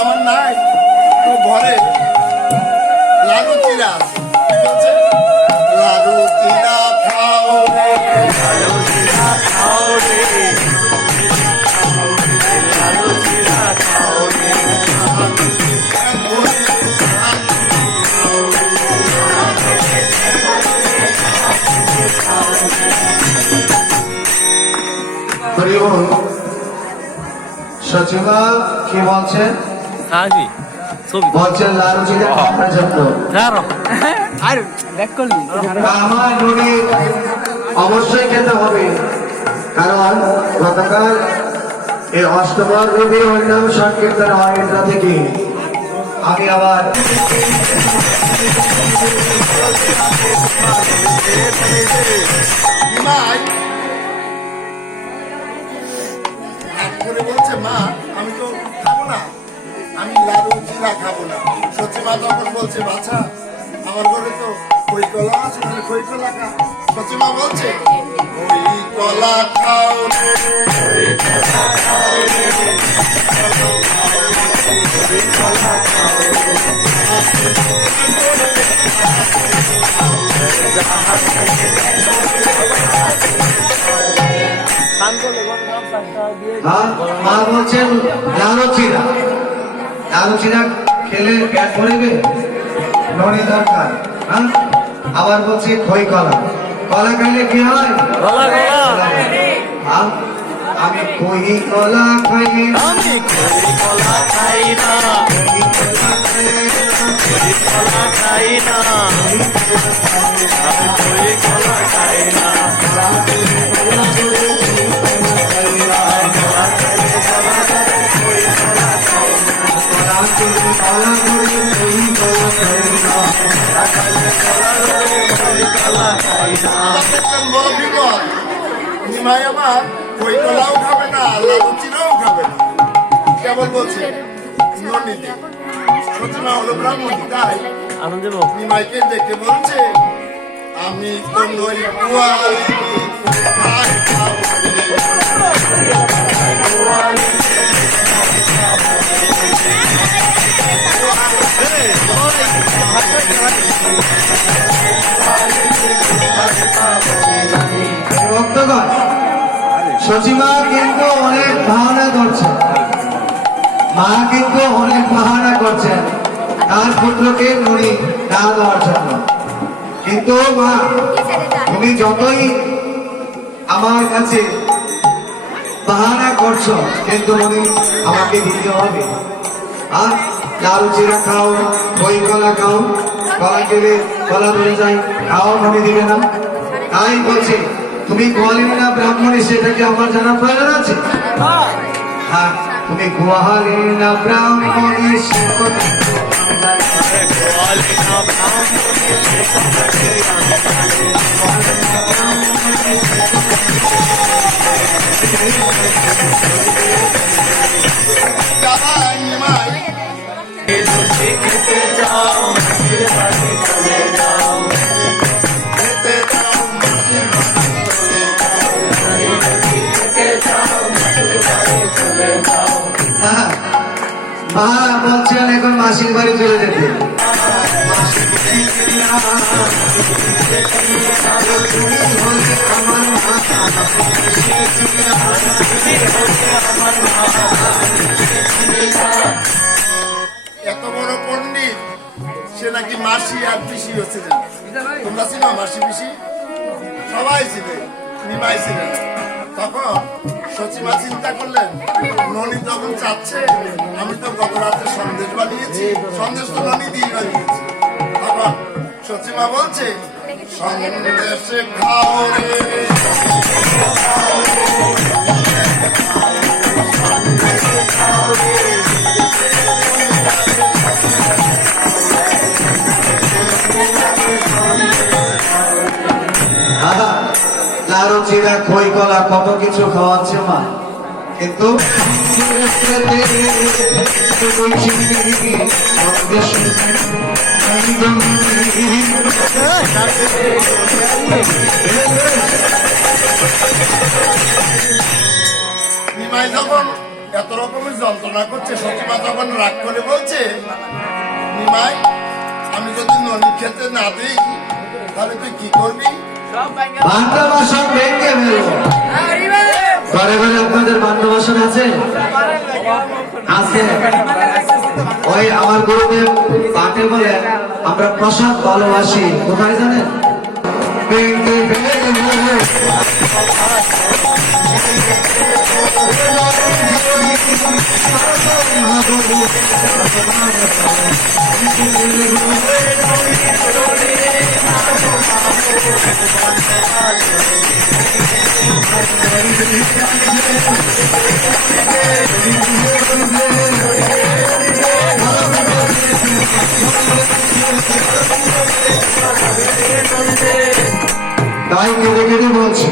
আমার নাই তো ঘরে লাড়ু চিরা লাড়ু চিরা খাও রে লাড়ু চিরা খাও রে লাড়ু চিরা খাও রে সচিবা কি বলছেন? বলছেন লাড়ু চিরা খাওয়ার জন্য। আমার নুনি অবশ্যই খেতে হবে, কারণ গতকাল এই অষ্টমর রবি হরিনাম সংকীর্তন হয় এটা থেকে আমি আবার বলছে মা আমি তো খাবো না, আমি লাড়ু চিরা খাবো না। সত্যি মা তখন বলছে বাচ্চা আমার ঘরে তো খই কলা আছে, খই কলা খা। সত্যি মা বলছে খই কলা খাও মা বলছেন লাড়ু চিরা, লাড়ু চিরা খেলে পেট ভরবে, নড়ি দরকার। আবার বলছে খই কলা, কলা খাইলে কি হয়? আমি খই কলা খাই, আমি খই কলা খাই না, খই কলা খাই না, খই কলা খাই না। নিমাই আমার খই কলাও খাবে না, লাড়ু চিরাও খাবে না, কেবল বলছে নন্দিনী। সচিমা হলো ব্রাহ্মণী, তাই নিমাইকে দেখে বলছে আমি তো নই ভক্তগণ, সচিমা কিন্তু অনেক বাহানা করছে, মা কিন্তু অনেক বাহানা করছেন তার পুত্রকে নুনি না দেওয়ার জন্য। কিন্তু মা তুমি যতই আমার কাছে বাহানা করছো, কিন্তু উনি আমাকে দিতে হবে। আর লাড়ু চিরা খাও, খই কলা খাও, কলা খেলে কলা ধরে যাই, খাও ননি দিবে না। তাই বলছি তুমি গোয়ালিনী না ব্রাহ্মণী সেটা কি আমার জানা প্রয়োজন আছে? হ্যাঁ, তুমি গোয়ালিনী না ব্রাহ্মণী সে কথা যাই নিমাই খেতে যাও মাসির হ্যাঁ, মা বলছেন এখন মাসির বাড়ি চলে যেতে। তুমি হলে আমার মা। এত বড় পণ্ডিত সে নাকি মাসি আর পিসি হচ্ছে না। তোমরা ছিল মাসি পিসি সবাই ছিলেন, নিমাই ছিলেন। তখন সচিমা চিন্তা করলেন ননি যখন চাচ্ছে আমি তো গত রাতে সন্দেশ বানিয়েছি, সন্দেশ তো ননি দিয়ে বানিয়েছি। তখন সচিমা বলছে সন্দেশে খাও রে দাদা, লাড়ু চিড়া খই কলা কত কিছু খাওয়াচ্ছে মা, কিন্তু নিমাই যখন এত রকমের যন্ত্রণা করছে সচিমা তখন রাগ করে বলছে নিমাই আমি যদি ননি খেতে না দিই তাহলে তুই কি করবি? ভান্ডা বাসন ভেঙে ফেলবো। ঘরে ঘরে আপনাদের ভান্ডা বাসন আছে? আছে। ওই আমার গুরুদেব পাঠে বলে আমরা প্রসাদ ভালোবাসি, কোথায় জানেন? ভেঙে ফেলবো। তাই কেঁদে কেঁদে বলছি